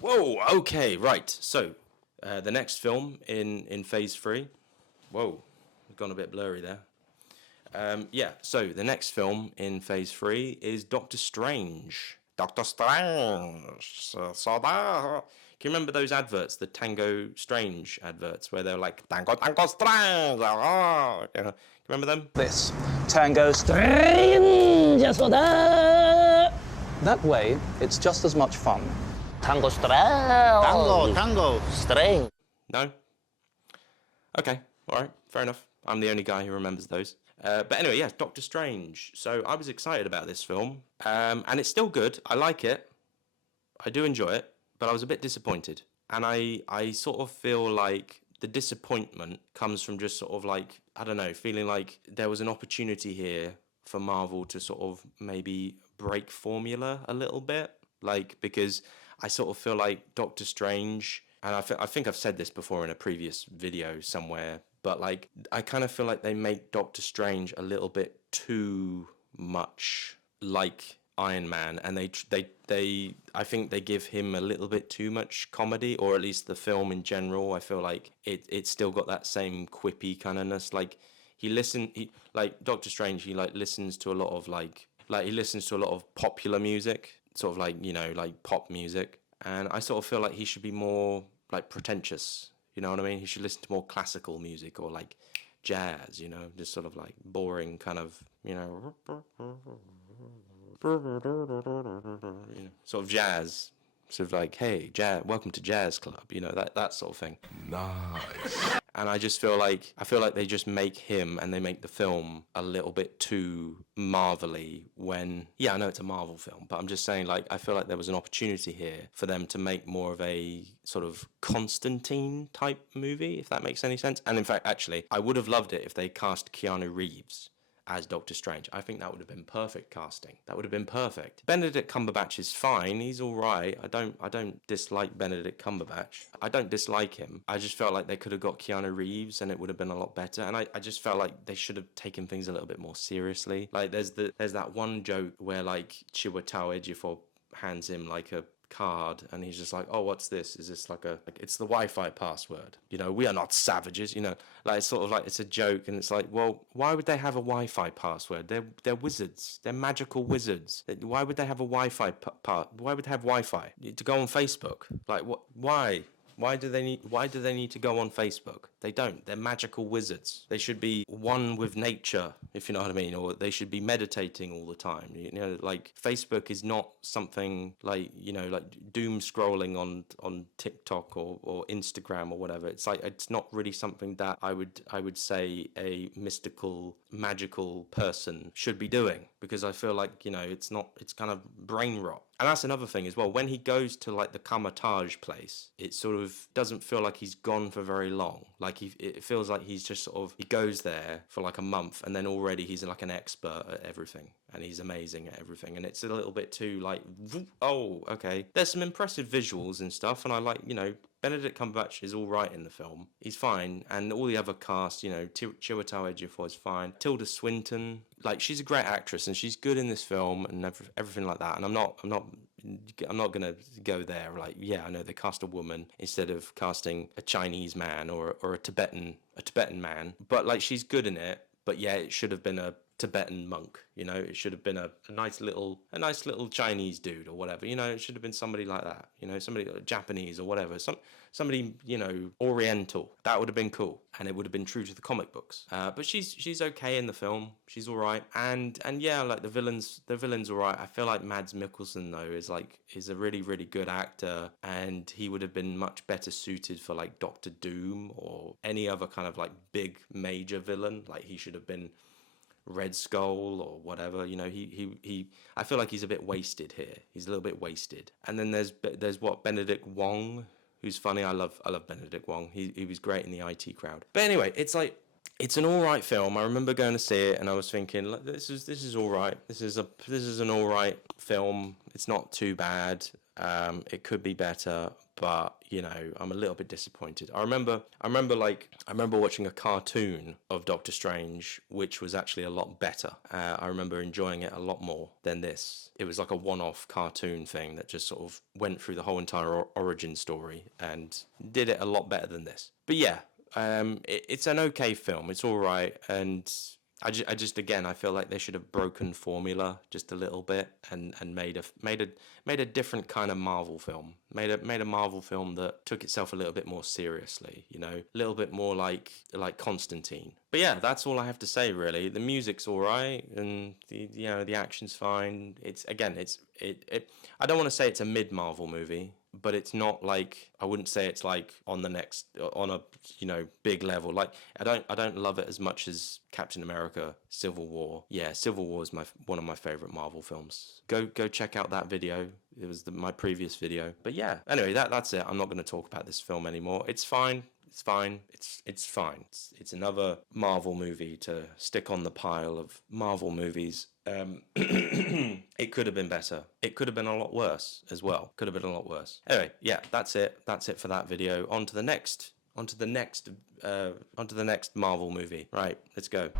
Whoa, okay, right. So, the next film in Phase 3. Whoa, we've gone a bit blurry there. Yeah, so the next film in Phase 3 is Doctor Strange. Doctor Strange. Can you remember those adverts, the Tango Strange adverts, where they're like, Tango, Tango Strange? You know, remember them? This tango strange. That way, it's just as much fun. Tango strange. Tango. Strange. No? Okay, alright, fair enough. I'm the only guy who remembers those. But anyway, yeah, Doctor Strange. So I was excited about this film, and it's still good. I like it. I do enjoy it, but I was a bit disappointed. And I sort of feel like the disappointment comes from just sort of like, I don't know, feeling like there was an opportunity here for Marvel to sort of maybe break formula a little bit. Like, because I sort of feel like Doctor Strange, and I think I've said this before in a previous video somewhere, but like I kind of feel like they make Doctor Strange a little bit too much like Iron Man, and they I think they give him a little bit too much comedy, or at least the film in general. I feel like it's still got that same quippy kind ofness. Like he like Doctor Strange, he like listens to a lot of like he listens to a lot of popular music, sort of like, you know, like pop music, and I sort of feel like he should be more like pretentious. You know what I mean? He should listen to more classical music or like jazz, you know, just sort of like boring kind of, you know, sort of jazz, sort of like, hey, jazz, welcome to Jazz Club, you know, that sort of thing. Nice. And I feel like they just make him and they make the film a little bit too Marvel-y when, yeah, I know it's a Marvel film, but I'm just saying, like, I feel like there was an opportunity here for them to make more of a sort of Constantine type movie, if that makes any sense. And in fact, actually, I would have loved it if they cast Keanu Reeves as Doctor Strange. I think that would have been perfect casting. That would have been perfect. Benedict Cumberbatch is fine. He's all right. I don't dislike Benedict Cumberbatch. I don't dislike him. I just felt like they could have got Keanu Reeves and it would have been a lot better. And I just felt like they should have taken things a little bit more seriously. Like there's that one joke where like Chiwetel Ejiofor hands him like a card and he's just like, oh, what's this? Is this like it's the Wi-Fi password, you know, we are not savages, you know, like it's sort of like it's a joke. And it's like, well, why would they have a Wi-Fi password? They're wizards, they're magical wizards. Why would they have a Wi-Fi why would they have Wi-Fi to go on Facebook? Like, what? Why do they need to go on Facebook? They don't. They're magical wizards. They should be one with nature, if you know what I mean, or they should be meditating all the time. You know, like Facebook is not something like, you know, like doom scrolling on TikTok or Instagram or whatever. It's like it's not really something that I would say a mystical, magical person should be doing, because I feel like, you know, it's kind of brain rot. And that's another thing as well. When he goes to like the Kamatage place, it sort of doesn't feel like he's gone for very long. Like it feels like he's just sort of, he goes there for like a month and then already he's like an expert at everything and he's amazing at everything. And it's a little bit too like, oh, okay. There's some impressive visuals and stuff, and I like, you know, Benedict Cumberbatch is all right in the film. He's fine, and all the other cast, you know, Chiwetel Ejiofor is fine. Tilda Swinton, like, she's a great actress and she's good in this film and everything like that. And I'm not gonna go there. Like, yeah, I know they cast a woman instead of casting a Chinese man or a Tibetan man, but like she's good in it. But yeah, it should have been a Tibetan monk, you know, it should have been a nice little Chinese dude or whatever, you know, it should have been somebody like that, you know, somebody Japanese or whatever, somebody, you know, Oriental. That would have been cool, and it would have been true to the comic books. But she's okay in the film. She's all right, and yeah, like the villain's all right. I feel like Mads Mikkelsen though is a really, really good actor, and he would have been much better suited for like Doctor Doom or any other kind of like big major villain. Like he should have been Red Skull or whatever, you know. He I feel like he's a bit wasted here. He's a little bit wasted. And then there's what, Benedict Wong, who's funny. I love Benedict Wong. He was great in the IT Crowd. But anyway, it's like, it's an all right film. I remember going to see it and I was thinking, like, this is all right. This is an all right film. It's not too bad. It could be better, but you know, I'm a little bit disappointed. I remember watching a cartoon of Doctor Strange, which was actually a lot better. I remember enjoying it a lot more than this. It was like a one-off cartoon thing that just sort of went through the whole entire origin story and did it a lot better than this. But yeah, it's an okay film. It's all right, and I just again, I feel like they should have broken formula just a little bit and made a different kind of Marvel film. Made a Marvel film that took itself a little bit more seriously, you know, a little bit more like Constantine. But yeah, that's all I have to say really. The music's all right, and the action's fine. It's again, it. I don't want to say it's a mid-Marvel movie, but it's not like, I wouldn't say it's like on a big level. Like I don't love it as much as Captain America Civil War. Yeah, Civil War is one of my favorite Marvel films. Go check out that video. It was my previous video. But yeah, anyway, that's it. I'm not going to talk about this film anymore. It's fine. It's fine. It's fine. It's another Marvel movie to stick on the pile of Marvel movies. It could have been better. It could have been a lot worse as well. Could have been a lot worse. Anyway, yeah, that's it. That's it for that video. On to the next Marvel movie. Right, let's go.